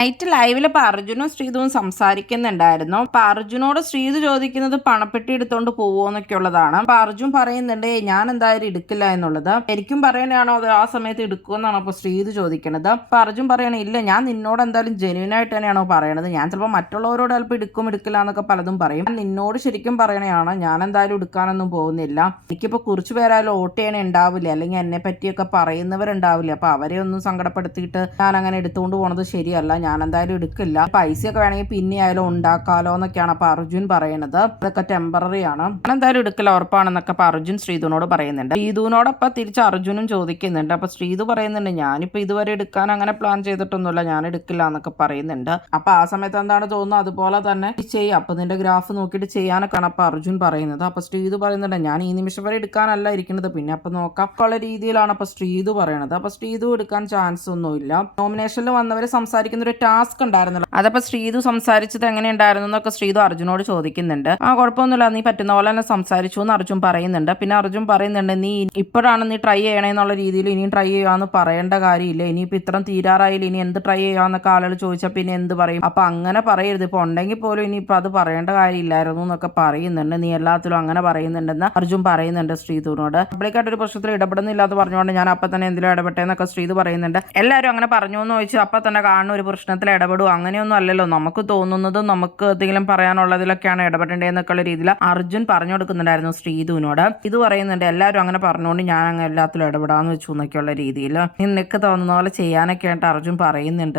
Night ലൈവിൽ ഇപ്പൊ അർജുനും ശ്രീതുവും സംസാരിക്കുന്നുണ്ടായിരുന്നു. അപ്പൊ അർജുനോട് ശ്രീതു ചോദിക്കുന്നത് പണപ്പെട്ടി എടുത്തോണ്ട് പോവോന്നൊക്കെ ഉള്ളതാണ്. അപ്പൊ അർജുൻ പറയുന്നുണ്ട് ഞാൻ എന്തായാലും എടുക്കില്ല എന്നുള്ളത്. ശരിക്കും പറയണാണോ അത് ആ സമയത്ത് എടുക്കുമെന്നാണ് അപ്പൊ ശ്രീതു ചോദിക്കുന്നത്. അപ്പൊ അർജുൻ പറയണ ഇല്ല, ഞാൻ നിന്നോട് എന്തായാലും ജെന്യൂൻ ആയിട്ട് തന്നെയാണോ പറയണത്, ഞാൻ ചിലപ്പോൾ മറ്റുള്ളവരോട് ചിലപ്പോൾ എടുക്കില്ല എന്നൊക്കെ പലതും പറയും. നിന്നോട് ശരിക്കും പറയണയാണ്, ഞാൻ എന്തായാലും എടുക്കാനൊന്നും പോകുന്നില്ല. എനിക്കിപ്പോ കുറച്ചു പേരായാലും വോട്ട് ചെയ്യണേ ഉണ്ടാവില്ല, അല്ലെങ്കിൽ എന്നെ പറ്റിയൊക്കെ പറയുന്നവരുണ്ടാവില്ല. അപ്പൊ അവരെ ഒന്നും സങ്കടപ്പെടുത്തിയിട്ട് ഞാൻ അങ്ങനെ എടുത്തുകൊണ്ട് പോണത് ശരിയല്ല, ഞാൻ എന്തായാലും എടുക്കില്ല. പൈസയൊക്കെ വേണമെങ്കിൽ പിന്നെ ആയാലും ഉണ്ടാക്കാലോ എന്നൊക്കെയാണ് അപ്പൊ അർജുൻ പറയുന്നത്. അതൊക്കെ ടെമ്പററി ആണ്, ഞാൻ എന്തായാലും എടുക്കില്ല ഉറപ്പാണെന്നൊക്കെ അപ്പൊ അർജുൻ ശ്രീധുവിനോട് പറയുന്നുണ്ട്. ശ്രീധുവിനോടൊപ്പം തിരിച്ച് അർജുനും ചോദിക്കുന്നുണ്ട്. അപ്പൊ ശ്രീധു പറയുന്നുണ്ട് ഞാനിപ്പോ ഇതുവരെ എടുക്കാൻ അങ്ങനെ പ്ലാൻ ചെയ്തിട്ടൊന്നുമില്ല, ഞാൻ എടുക്കില്ല എന്നൊക്കെ പറയുന്നുണ്ട്. അപ്പൊ ആ സമയത്ത് എന്താണ് തോന്നുന്നത് അതുപോലെ തന്നെ ചെയ്യാം, അപ്പൊ നിന്റെ ഗ്രാഫ് നോക്കിയിട്ട് ചെയ്യാനൊക്കെയാണ് അപ്പൊ അർജുൻ പറയുന്നത്. അപ്പൊ ശ്രീധു പറയുന്നുണ്ട് ഞാൻ ഈ നിമിഷം വരെ എടുക്കാനല്ല ഇരിക്കുന്നത്, പിന്നെ അപ്പൊ നോക്കാം ഉള്ള രീതിയിലാണ് അപ്പൊ ശ്രീധു പറയുന്നത്. അപ്പൊ ശ്രീധു എടുക്കാൻ ചാൻസ് ഒന്നുമില്ല. നോമിനേഷനിൽ വന്നവര് സംസാരിക്കുന്ന ഒരു ടാസ്ക് ഉണ്ടായിരുന്നല്ലോ, അതപ്പോ ശ്രീതു സംസാരിച്ചത് എങ്ങനെയുണ്ടായിരുന്നു എന്നൊക്കെ ശ്രീതു അർജുനോട് ചോദിക്കുന്നുണ്ട്. ആ കുഴപ്പമൊന്നുമില്ല, നീ പറ്റുന്ന പോലെ തന്നെ സംസാരിച്ചു എന്ന് അർജുൻ പറയുന്നുണ്ട്. പിന്നെ അർജുൻ പറയുന്നുണ്ട് നീ ഇപ്പോഴാണ് നീ ട്രൈ ചെയ്യണേന്നുള്ള രീതിയിൽ ഇനിയും ട്രൈ ചെയ്യാന്ന് പറയേണ്ട കാര്യമില്ല, ഇനിയിപ്പോ ഇത്രയും തീരാറായില്ല, ഇനി എന്ത് ട്രൈ ചെയ്യാന്നൊക്കെ ആളുകൾ ചോദിച്ചാൽ പിന്നെ എന്ത് പറയും, അപ്പൊ അങ്ങനെ പറയരുത്, ഇപ്പൊ ഉണ്ടെങ്കിൽ പോലും ഇനിയിപ്പോ അത് പറയേണ്ട കാര്യമില്ലായിരുന്നു എന്നൊക്കെ പറയുന്നുണ്ട്. നീ എല്ലാത്തിലും അങ്ങനെ പറയുന്നുണ്ടെന്ന് അർജുൻ പറയുന്നുണ്ട് ശ്രീതുവിനോട്. പബ്ലിക്കായിട്ട് ഒരു പ്രശ്നത്തിൽ ഇടപെടുന്നില്ല എന്ന് പറഞ്ഞുകൊണ്ട് ഞാൻ അപ്പൊ തന്നെ എന്തിലും ഇടപെട്ടേന്നൊക്കെ ശ്രീതു പറയുന്നുണ്ട്. എല്ലാവരും അങ്ങനെ പറഞ്ഞു എന്ന് ചോദിച്ചാൽ അപ്പൊ തന്നെ കാണുന്ന ഒരു പ്രശ്നത്തിൽ ഇടപെടും, അങ്ങനെയൊന്നും അല്ലല്ലോ, നമുക്ക് തോന്നുന്നതും നമുക്ക് എന്തെങ്കിലും പറയാനുള്ളതിലൊക്കെയാണ് ഇടപെടേണ്ടതെന്നൊക്കെയുള്ള രീതിയിൽ അർജുൻ പറഞ്ഞു കൊടുക്കുന്നുണ്ടായിരുന്നു ശ്രീതുവിനോട്. ഇത് പറയുന്നുണ്ട് എല്ലാവരും അങ്ങനെ പറഞ്ഞുകൊണ്ട് ഞാൻ അങ്ങനെ എല്ലാത്തിലും ഇടപെടാന്ന് വെച്ചു എന്നൊക്കെയുള്ള രീതിയിൽ നിനക്ക് തോന്നുന്ന പോലെ ചെയ്യാനൊക്കെ ആയിട്ട് അർജുൻ പറയുന്നുണ്ട്.